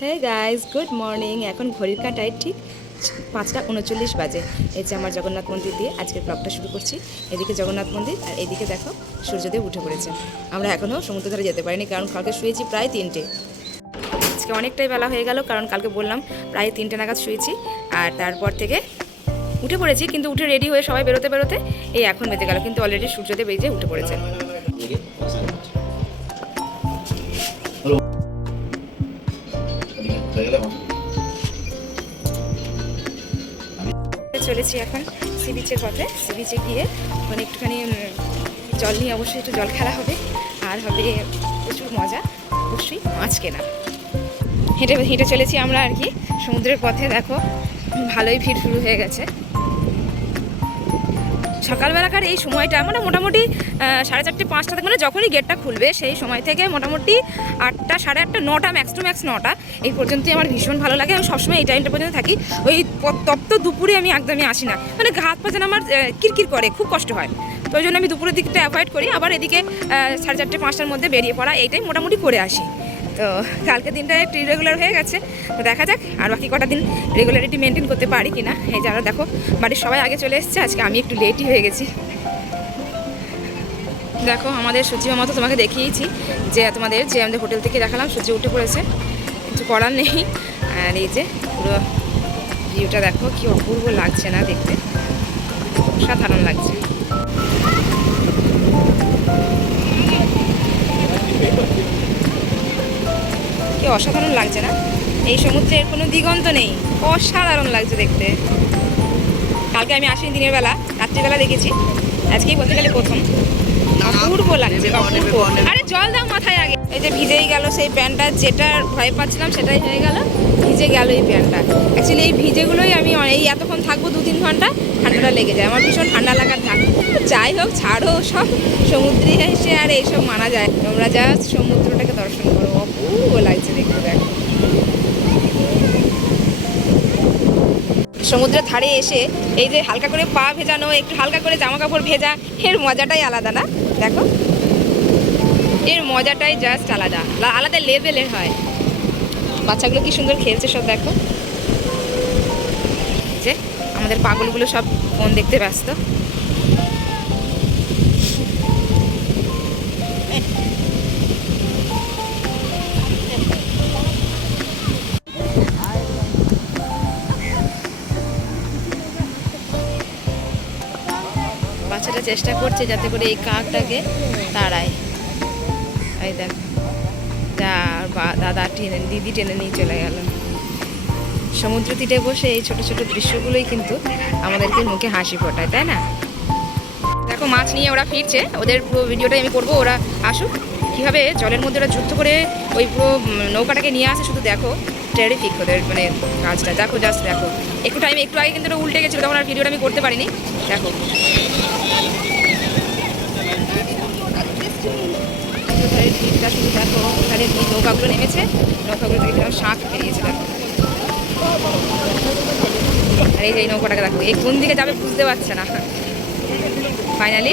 হ্যাঁ guys good morning এখন ঘড়ির কাঁটায় ঠিক পাঁচটা উনচল্লিশ বাজে। এই যে আমার জগন্নাথ মন্দির দিয়ে আজকের ব্লগটা শুরু করছি। এদিকে জগন্নাথ মন্দির আর এদিকে দেখো সূর্যদেব উঠে পড়েছে। আমরা এখনও সমুদ্র ধারে যেতে পারিনি কারণ কালকে শুয়েছি প্রায় তিনটে। আজকে অনেকটাই বেলা হয়ে গেল কারণ কালকে বললাম প্রায় তিনটে নাগাদ শুয়েছি আর তারপর থেকে উঠে পড়েছি কিন্তু উঠে রেডি হয়ে সবাই বেরোতে বেরোতে এই এখন বেঁচে গেল। কিন্তু অলরেডি সূর্যদেব এই যে উঠে পড়েছে। চলেছি এখন সি বিচের পথে সি বিচে গিয়ে মানে একটুখানি জল নিয়ে অবশ্যই একটু জল খেলা হবে। আর হবে প্রচুর মজা, অবশ্যই মাছ কেনা। হেঁটে হেঁটে চলেছি আমরা আর কি। সমুদ্রের পথে দেখো, ভালোই ভিড় শুরু হয়ে গেছে। সকালবেলাকার এই সময়টা মানে মোটামুটি সাড়ে চারটে, পাঁচটা থেকে মানে যখনই গেটটা খুলবে, সেই সময় থেকে মোটামুটি আটটা, সাড়ে আটটা, নটা ম্যাক্স টু ম্যাক্স নটা। এই পর্যন্তই আমার ভীষণ ভালো লাগে। আমি সবসময় এই টাইমটা পর্যন্ত থাকি। ওই তপ্ত দুপুরে আমি একদমই আসি না। মানে ঘাত পা যেন আমার কিরকির করে, খুব কষ্ট হয়। তো ওই জন্য আমি দুপুরের দিকটা অ্যাভয়েড করি। আবার এদিকে সাড়ে চারটে, পাঁচটার মধ্যে বেরিয়ে পড়া, এইটাই মোটামুটি করে আসি। তো কালকে দিনটা একটু ইরেগুলার হয়ে গেছে, তো দেখা যাক আর বাকি কটা দিন রেগুলারিটি মেনটেন করতে পারি কি না এই যারা দেখো, বাড়ির সবাই আগে চলে এসেছে, আজকে আমি একটু লেটই হয়ে গেছি। দেখো, আমাদের সচিবা মতো তোমাকে দেখিয়েছি যে তোমাদের যে আমাদের হোটেল থেকে দেখালাম, সূর্য উঠে পড়েছে, কিছু করার নেই। আর এই যে পুরো ভিউটা দেখো, কি অপূর্ব লাগছে না দেখতে। অসাধারণ লাগছে। অসাধারণ লাগছে না। এই সমুদ্রের কোনো দিগন্ত নেই। অসাধারণ লাগছে দেখতে। কালকে আমি আসিনি দিনের বেলা রাত্রিবেলা দেখেছি। আজকেই বলতে গেলে প্রথম অপূর্ব লাগছে অপূর্ব। আরে জল দাও মাথায় আগে। এই যে ভিজেই গেল সেই প্যান্টটা যেটা ভয় পাচ্ছিলাম সেটাই হয়ে গেল। ভিজে গেল এই প্যান্টটা অ্যাকচুয়ালি এই ভিজেগুলোই আমি এই এতক্ষণ থাকব দু তিন ঘণ্টা ঠান্ডাটা লেগে যায়। আমার ভীষণ ঠান্ডা লাগার থাক যাই হোক ছাড়ো সব। সমুদ্রে এসে আর এইসব মানা যায়। তোমরা যা সমুদ্রটাকে দর্শন করো। লাগছে দেখতে দেখো সমুদ্রের ধারে এসে এই যে হালকা করে পা ভেজানো, একটু হালকা করে জামা কাপড় ভেজা, এর মজাটাই আলাদা না? দেখো। এর মজাটাই জাস্ট আলাদা। আলাদা লেভেলের হয়। বাচ্চাগুলো কি সুন্দর খেলছে সব, দেখো। যে আমাদের পাগলগুলো সব ফোন দেখতে ব্যস্ত। চেষ্টা করছে যাতে করে এই কাকটাকে তাড়ায়। এই দেখ দাদা টেনে, দিদি টেনে নিয়ে চলে গেল। সমুদ্র তীরে বসে এই ছোট ছোট দৃশ্যগুলোই কিন্তু আমাদেরকে মুখে হাসি ফোটায়, তাই না? দেখো, মাছ নিয়ে ওরা ফিরছে। ওদের পুরো ভিডিওটাই আমি করব, ওরা আসুক। কীভাবে জলের মধ্যে ওরা যুদ্ধ করে ওই পুরো নৌকাটাকে নিয়ে আসে শুধু দেখো। টেরিফিক ওদের মানে কাজটা। দেখো জাস্ট দেখো। একটু টাইম একটু আগে কিন্তু উল্টে গেছিল, তখন আর ভিডিওটা আমি করতে পারিনি। দেখো। দেখো নৌকাগুলো নেমেছে নৌকাগুলো থেকে শাঁখ বেরিয়েছে আর এই যে এই নৌকাটাকে দেখো এই কোন দিকে যাবে বুঝতে পারছে না। ফাইনালি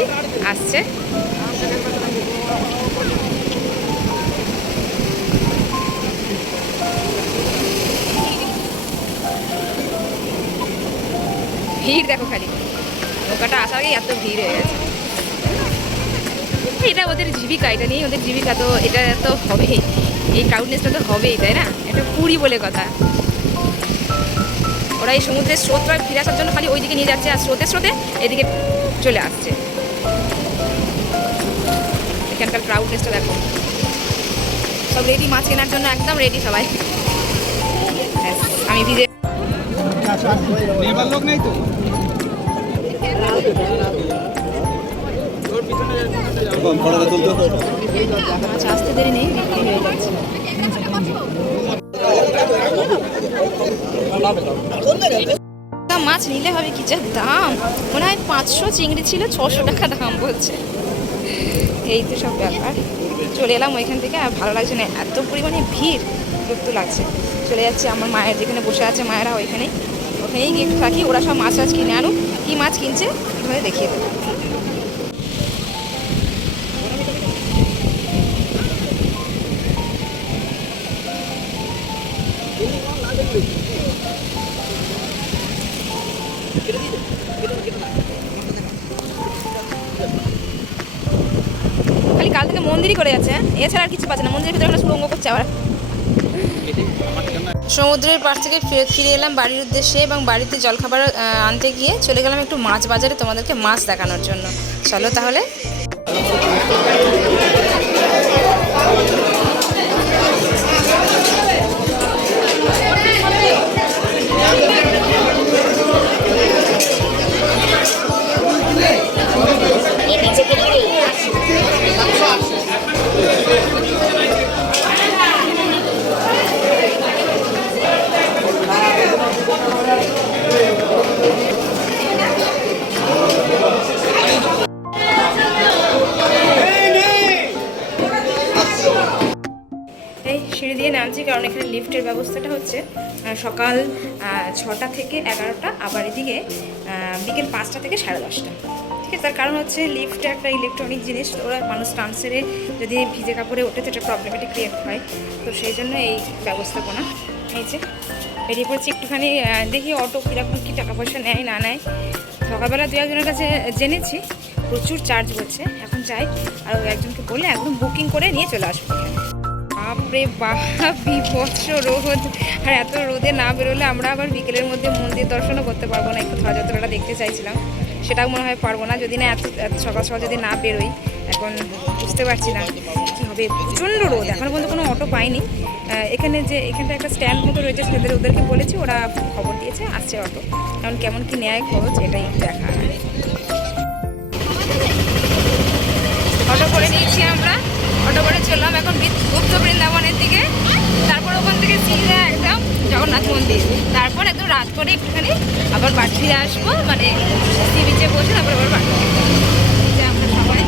আসছে। ভিড় দেখো খালি। নৌকাটা আসার আগে এত ভিড় হয়ে গেছে। এটা ওদের জীবিকা, এটা নিয়ে ওদের জীবিকা তো, এটা তো হবেই। এই ক্রাউডনেসটা তো হবেই, তাই না? এটা পুরী বলে কথা। ওরা এই সমুদ্রের স্রোতটা ফিরে আসার জন্য খালি ওইদিকে নিয়ে যাচ্ছে, আর স্রোতে স্রোতে এদিকে চলে আসছে। এখানকার ক্রাউডনেসটা দেখো। সব রেডি মাছ কেনার জন্য একদম রেডি সবাই। আমি ভিজে নেবার লোক নেই তো? মাছ আসতে দেরি নেই বিক্রি হয়ে যাচ্ছে। মাছ নিলে হবে কি যা দাম? মনে হয় পাঁচশো চিংড়ি ছিল ছশো টাকা দাম বলছে। এই তো সব ব্যাপার। চলে এলাম ওইখান থেকে আর ভালো লাগছে না এত পরিমাণে ভিড় বিরক্ত লাগছে। চলে যাচ্ছে আমার মায়ের যেখানে বসে আছে মায়েরা ওইখানেই। ওখানেই গিয়ে থাকি, ওরা সব মাছ টাছ কিনে আনুক, কী মাছ কিনছে এভাবে দেখিয়ে দেবো। খালি কাল থেকে মন্দিরই করে যাচ্ছে হ্যাঁ? এছাড়া আর কিছু পাচ্ছে না, মন্দিরের ভিতরে সুরঙ্গ করছে আবার। সমুদ্রের পাশ থেকে ফেরত ফিরে এলাম বাড়ির উদ্দেশ্যে এবং বাড়িতে জলখাবার আনতে গিয়ে চলে গেলাম একটু মাছ বাজারে তোমাদেরকে মাছ দেখানোর জন্য। চলো তাহলে। ব্যবস্থাটা হচ্ছে সকাল ছটা থেকে এগারোটা, আবার এদিকে বিকেল পাঁচটা থেকে সাড়ে দশটা। ঠিক আছে? তার কারণ হচ্ছে লিফটে একটা ইলেকট্রনিক জিনিস ওরা মানুষ টান সেরে যদি ভিজে কাপড়ে ওঠে তো এটা প্রবলেমেটিক ক্রিয়েট হয়। তো সেই জন্য এই ব্যবস্থাপনা যে বেরিয়ে পড়ছি একটুখানি দেখি অটো কীরকম কী টাকা পয়সা নেয়, না নেয়। সকালবেলা দু একজনের কাছে জেনেছি, প্রচুর চার্জ হচ্ছে এখন চাই আর একজনকে বলে একদম বুকিং করে নিয়ে চলে আসব এখানে বাপরে বাপ বিভৎস রোদ। আর এত রোদে না বেরোলে আমরা আবার বিকেলের মধ্যে মন্দির দর্শনও করতে পারব না একটু ধ্বজাত্রাটা দেখতে চাইছিলাম। সেটাও মনে হয় পারব না, যদি না এত এত সকাল সকাল যদি না বেরোই, এখন বুঝতে পারছি না কী হবে। প্রচণ্ড রোদ এখনও পর্যন্ত কোনো অটো পাইনি। এখানে যে, এখানটা একটা স্ট্যান্ড মতো রয়েছে সেদের ওদেরকে বলেছি, ওরা খবর দিয়েছে, আসছে অটো কারণ কেমন কি নেয় খরচ, এটাই দেখা। করে চললাম এখন গুপ্ত বৃন্দাবনের দিকে। তারপর ওখান থেকে সিধা একদম জগন্নাথ মন্দির। তারপর একদম রাত করে একটুখানি আবার বাড়ি ফিরে আসব। মানে সি বিচে বসে তারপর আবার বাড়ি সবাই।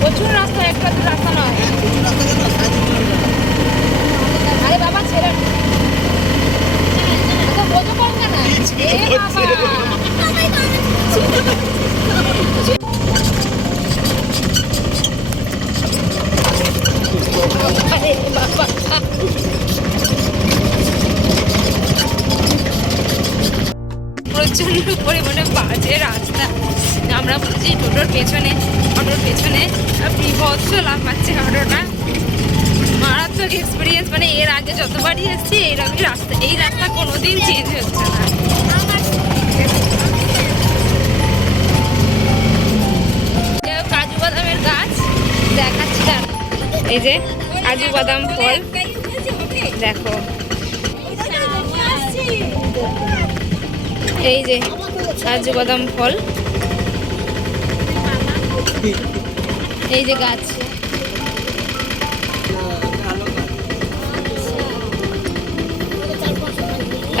প্রচুর রাস্তা, একটা রাস্তা নয়। এসেছি এইরকমই রাস্তা এই রাস্তা কোনোদিন চেঞ্জ হচ্ছে না। কাজু গাছ দেখাচ্ছি এই যে কাজু বাদাম ফল। দেখো। এই যে কাজু বাদাম ফল। এই যে গাছ।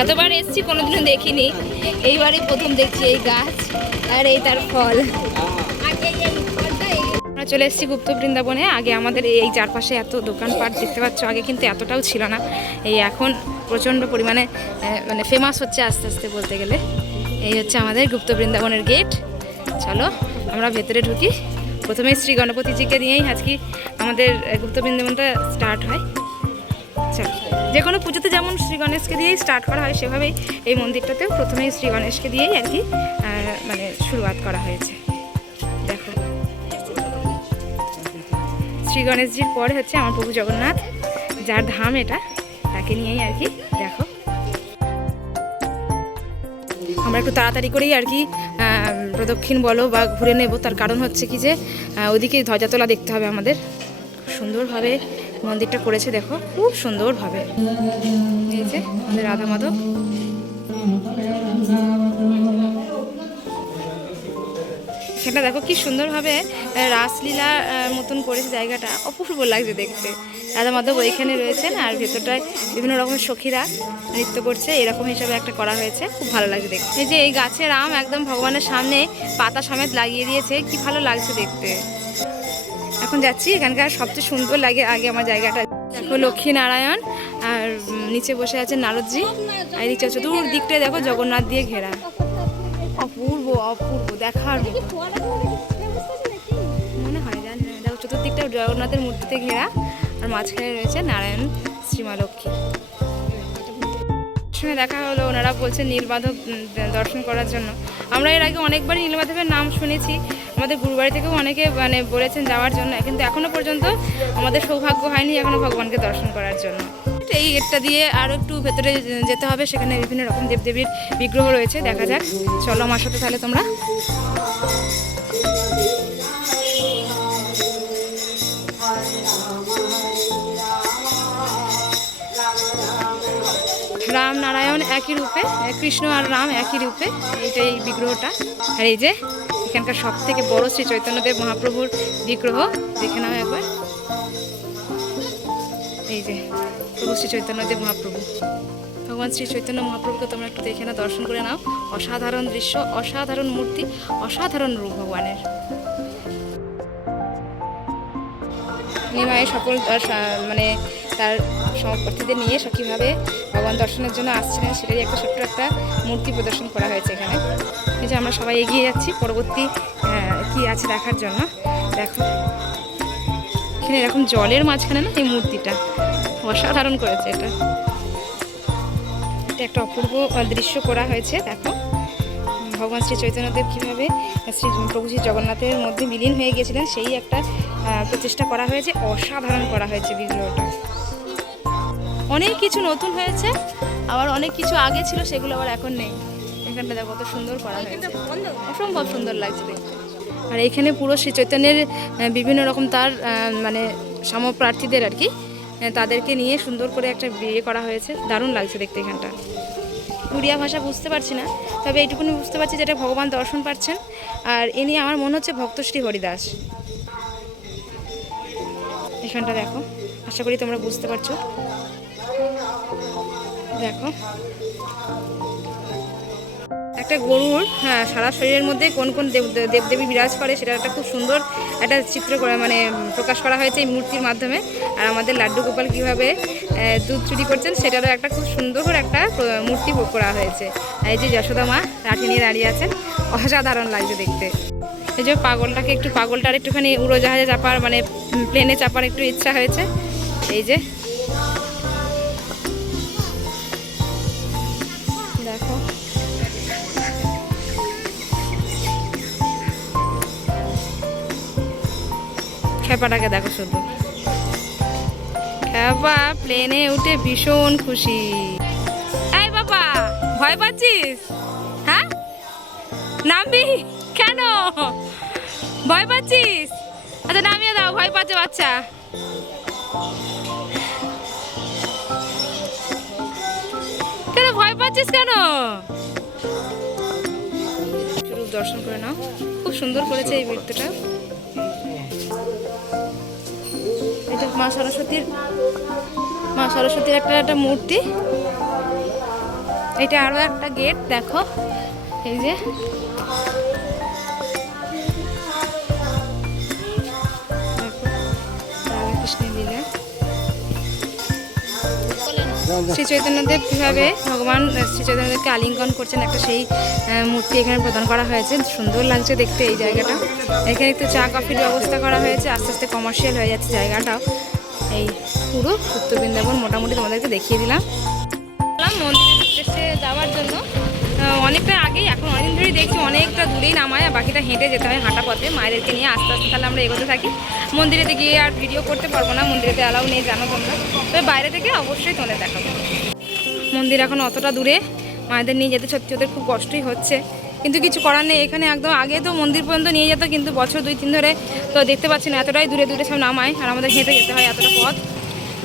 এতবার এসছি, কোনোদিনও দেখিনি। এইবারই প্রথম দেখছি এই গাছ আর এই তার ফল। আমরা চলে এসেছি গুপ্ত বৃন্দাবনে। আগে আমাদের এই চারপাশে এত দোকানপাট দেখতে পাচ্ছ, আগে কিন্তু এতটাও ছিল না। এই এখন প্রচণ্ড পরিমাণে মানে ফেমাস হচ্ছে আস্তে আস্তে বলতে গেলে। এই হচ্ছে আমাদের গুপ্ত বৃন্দাবনের গেট চলো, আমরা ভেতরে ঢুকি। প্রথমে শ্রী গণপতিজিকে নিয়েই আজকে আমাদের গুপ্ত বৃন্দাবনটা স্টার্ট হয়। আচ্ছা যে কোনো পুজোতে যেমন শ্রী গণেশকে দিয়েই স্টার্ট করা হয়, সেভাবেই এই মন্দিরটাতেও প্রথমেই শ্রী গণেশকে দিয়েই আর কি মানে শুরুয়াত করা হয়েছে। দেখো। শ্রী গণেশজির পরে হচ্ছে আমার প্রভু জগন্নাথ, যার ধাম এটা, তাকে নিয়েই আর কি, দেখো। আমরা একটু তাড়াতাড়ি করেই আর কি প্রদক্ষিণ বলো বা ঘুরে নেব। তার কারণ হচ্ছে কি যে ওদিকে ধ্বজাতলা দেখতে হবে আমাদের। সুন্দরভাবে মন্দিরটা করেছে, দেখো, খুব সুন্দরভাবে। এই যে আমাদের রাধা মাধব। সেটা দেখো কি সুন্দরভাবে রাসলীলা মতন করেছে জায়গাটা। অপূর্ব লাগছে দেখতে। রাধা মাধব ওইখানে রয়েছেন আর ভেতরটায় বিভিন্ন রকমের সখীরা নৃত্য করছে। এরকম হিসাবে একটা করা হয়েছে। খুব ভালো লাগছে দেখতে। এই যে এই গাছের আম একদম ভগবানের সামনে পাতা সমেত লাগিয়ে দিয়েছে। কি ভালো লাগছে দেখতে। এখন যাচ্ছি, এখানকার সবচেয়ে সুন্দর লাগে আগে আমার জায়গাটা। দেখো লক্ষ্মী নারায়ণ, আর নিচে বসে আছেন নারদজি। আর এদিকে চতুর্দিক দিকটায় দেখো জগন্নাথ দিয়ে ঘেরা। অপূর্ব অপূর্ব, দেখার মনে হয় জানি দেখো চতুর্দিকটা জগন্নাথের মূর্তিতে ঘেরা, আর মাঝখানে রয়েছে নারায়ণ শ্রীমা লক্ষ্মী। শুনে দেখা হলো, ওনারা বলছেন নীলমাধব দর্শন করার জন্য। আমরা এর আগে অনেকবারই নীলমাধবের নাম শুনেছি আমাদের গুরুবাড়ি থেকেও অনেকে মানে বলেছেন যাওয়ার জন্য। কিন্তু এখনও পর্যন্ত আমাদের সৌভাগ্য হয়নি এখনও ভগবানকে দর্শন করার জন্য। এই গেটটা দিয়ে আরও একটু ভেতরে যেতে হবে, সেখানে বিভিন্ন রকম দেবদেবীর বিগ্রহ রয়েছে, দেখা যাক। চলো আমার সাথে তাহলে তোমরা। রাম নারায়ণ একই রূপে কৃষ্ণ আর রাম একই রূপে এইটা এই বিগ্রহটা। আর এই যে এখানকার সব থেকে বড় শ্রী চৈতন্যদেব মহাপ্রভুর বিগ্রহ। দেখে নাও একবার। এই যে, প্রভু শ্রী চৈতন্যদেব মহাপ্রভু। ভগবান শ্রী চৈতন্য মহাপ্রভুকে তোমরা একটু দেখে নাও, দর্শন করে নাও। অসাধারণ দৃশ্য, অসাধারণ মূর্তি, অসাধারণ রূপ ভগবানের। নিমায় সকল মানে তার সমপ্রার্থীদের নিয়ে সখীভাবে ভগবান দর্শনের জন্য আসছিলেন সেটাই একটা ছোট্ট একটা মূর্তি প্রদর্শন করা হয়েছে এখানে। এই যে আমরা সবাই এগিয়ে যাচ্ছি, পরবর্তী কি আছে দেখার জন্য? দেখো। এখানে এরকম জলের মাঝখানে না এই মূর্তিটা? অসাধারণ করেছে এটা। এটা একটা অপূর্ব দৃশ্য করা হয়েছে, দেখো। ভগবান শ্রী চৈতন্যদেব কীভাবে শ্রী প্রভু শ্রী জগন্নাথের মধ্যে বিলীন হয়ে গিয়েছিলেন সেই একটা প্রচেষ্টা করা হয়েছে, অসাধারণ করা হয়েছে বিগ্রহটা। অনেক কিছু নতুন হয়েছে আবার অনেক কিছু আগে ছিল সেগুলো আবার এখন নেই। এখানটা দেখো কত সুন্দর করা হয়েছে। অসম্ভব সুন্দর লাগছে দেখতে। আর এখানে পুরো শ্রী চৈতন্যের বিভিন্ন রকম তার মানে সমপ্রার্থীদের আর কি তাদেরকে নিয়ে সুন্দর করে একটা বিয়ে করা হয়েছে। দারুণ লাগছে দেখতে এখানটা। উড়িয়া ভাষা বুঝতে পারছি না তবে এইটুকুনি বুঝতে পারছি যেটা ভগবান দর্শন পাচ্ছেন। আর এ নিয়ে আমার মনে হচ্ছে ভক্তশ্রী হরিদাস। এখানটা দেখো আশা করি তোমরা বুঝতে পারছ। দেখো। একটা গরুর হ্যাঁ সারা শরীরের মধ্যে কোন কোন দেব দেবদেবী বিরাজ করে, সেটা একটা খুব সুন্দর একটা চিত্র করে মানে প্রকাশ করা হয়েছে এই মূর্তির মাধ্যমে। আর আমাদের লাড্ডু গোপাল কীভাবে দুধ চুরি করছেন, সেটারও একটা খুব সুন্দর একটা মূর্তি করা হয়েছে। এই যে যশোদা মা, লাঠি নিয়ে দাঁড়িয়ে আছেন, অসাধারণ লাগছে দেখতে। এই যে পাগলটাকে একটু, পাগলটার একটুখানি উড়োজাহাজে চাপার মানে প্লেনে চাপার একটু ইচ্ছা হয়েছে। এই যে খেপাটাকে দেখো শুধু। খেপা প্লেনে উঠে ভীষণ খুশি। এই বাবা, ভয় পাচ্ছিস? হ্যাঁ? নামবি? কেন? ভয় পাচ্ছিস? আচ্ছা নামিয়ে দাও, ভয় পাচ্ছে বাচ্চা। কেন, ভয় পাচ্ছিস কেন? দর্শন করে নাও। খুব সুন্দর করেছে এই বৃত্তটা। মা সরস্বতীর মা সরস্বতীর একটা একটা মূর্তি। এটা আরও একটা গেট দেখো। এই যে। শ্রী চৈতন্যদেব কীভাবে ভগবান শ্রী চৈতন্যদেবকে আলিঙ্গন করছেন, একটা সেই মূর্তি এখানে প্রদান করা হয়েছে। সুন্দর লাগছে দেখতে এই জায়গাটা। এখানে একটু চা, কফির ব্যবস্থা করা হয়েছে। আস্তে আস্তে কমার্শিয়াল হয়ে যাচ্ছে জায়গাটাও। এই পুরো উত্তর বৃন্দাবন মোটামুটি তোমাদেরকে দেখিয়ে দিলাম। মন্দিরের উদ্দেশ্যে যাওয়ার জন্য অনেকটা আগেই, এখন অনেকদিন ধরেই দেখছি অনেকটা দূরেই নামায় আর বাকিটা হেঁটে যেতে হয় হাঁটা পথে। মায়েদেরকে নিয়ে আস্তে আস্তে তাহলে আমরা এগোতে থাকি। মন্দিরেতে গিয়ে আর ভিডিও করতে পারব না, মন্দিরেতে অ্যালাউ নেই, জানো তোমরা। তবে বাইরে থেকে অবশ্যই তোমাদের দেখাবো। মন্দির এখন অতটা দূরে, মায়েদের নিয়ে যেতে সত্যি ওদের খুব কষ্টই হচ্ছে। কিন্তু কিছু করার নেই, এখানে একদম আগে তো মন্দির পর্যন্ত নিয়ে যেত, কিন্তু বছর দুই তিন ধরে তো দেখতে পাচ্ছি না এতটাই দূরে দূরে সব নামায়, আর আমাদের হেঁটে যেতে হয় এতটা পথ।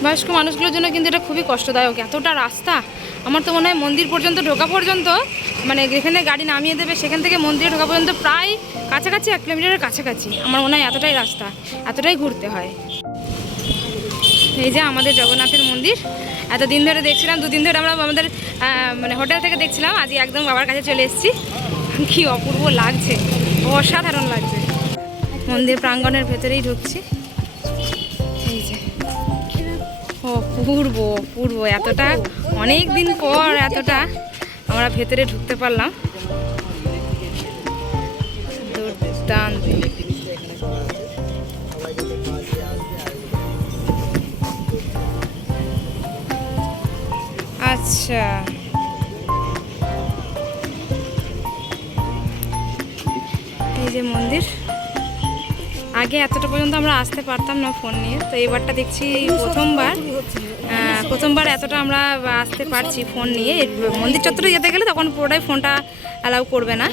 বয়স্ক মানুষগুলোর জন্য কিন্তু এটা খুবই কষ্টদায়ক। এতটা রাস্তা, আমার তো মনে হয় মন্দির পর্যন্ত, ঢোকা পর্যন্ত মানে যেখানে গাড়ি নামিয়ে দেবে সেখান থেকে মন্দিরে ঢোকা পর্যন্ত প্রায় কাছাকাছি এক কিলোমিটারের কাছাকাছি। আমার মনে হয় এতটাই রাস্তা, এতটাই ঘুরতে হয়। এই যে আমাদের জগন্নাথের মন্দির, এতদিন ধরে দেখছিলাম, দুদিন ধরে আমরা আমাদের মানে হোটেল থেকে দেখছিলাম আজ একদম বাবার কাছে চলে এসেছি। কি অপূর্ব লাগছে, অসাধারণ লাগছে। মন্দির প্রাঙ্গণের ভেতরেই ঢুকছি। পূর্ব পূর্ব। এতটা অনেক দিন পর এতটা আমরা ভেতরে ঢুকতে পারলাম। দুর্দান্ত। আচ্ছা। এই যে মন্দির। আগে এতটা পর্যন্ত আমরা আসতে পারতাম না ফোন নিয়ে, তো এবারটা দেখছি প্রথমবার প্রথমবার এতটা আমরা আসতে পারছি ফোন নিয়ে। মন্দির চত্বরে যেতে গেলে তখন পুরোটাই ফোনটা অ্যালাউ করবে না।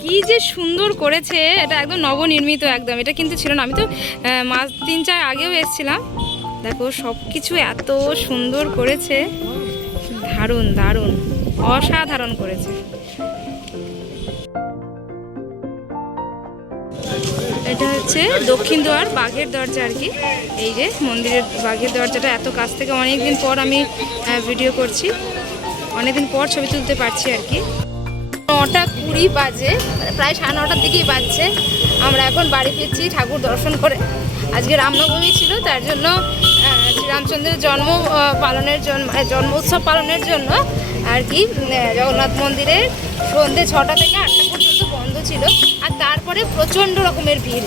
কি যে সুন্দর করেছে, এটা একদম নবনির্মিত একদম, এটা কিন্তু ছিল না। আমি তো মাস তিন চার আগেও এসেছিলাম। দেখো সব কিছু এত সুন্দর করেছে, দারুণ দারুণ, অসাধারণ করেছে। এটা হচ্ছে দক্ষিণ দুয়ার বাঘের দরজা আর কি। এই যে মন্দিরের বাঘের দরজাটা এত কাছ থেকে অনেক দিন পর আমি ভিডিও করছি। অনেকদিন পর ছবি তুলতে পারছি আর কি। নটা কুড়ি বাজে মানে প্রায় সাড়ে নটার দিকেই বাজছে। আমরা এখন বাড়ি ফিরছি ঠাকুর দর্শন করে। আজকে রামনবমী ছিল, তার জন্য শ্রীরামচন্দ্রের জন্ম পালনের জন্য মানে জন্ম উৎসব পালনের জন্য আর কি জগন্নাথ মন্দিরে সন্ধ্যে ছটা থেকে আটটা ছিল। আর তারপরে প্রচণ্ড রকমের ভিড়।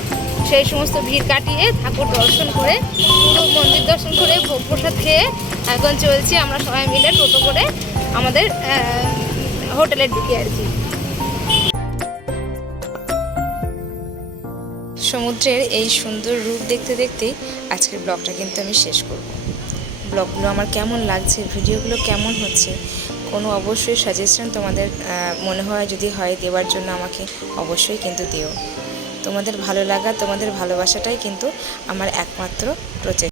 সেই সমস্ত ভিড় কাটিয়ে ঠাকুর দর্শন করে পুরো মন্দির দর্শন করে, ভোগ প্রসাদ খেয়ে এখন চলছি আমরা সবাই মিলে টোটো করে আমাদের হোটেলের দিকে আর কি। সমুদ্রের এই সুন্দর রূপ দেখতে দেখতেই আজকের ব্লগটা কিন্তু আমি শেষ করব। ব্লগগুলো আমার কেমন লাগছে, ভিডিওগুলো কেমন হচ্ছে কোনো অবশ্যই সাজেশন তোমাদের মনে হয় যদি হয় দেওয়ার জন্য আমাকে অবশ্যই কিন্তু দিও। তোমাদের ভালো লাগা, তোমাদের ভালোবাসাটাই কিন্তু আমার একমাত্র প্রচেষ্টা।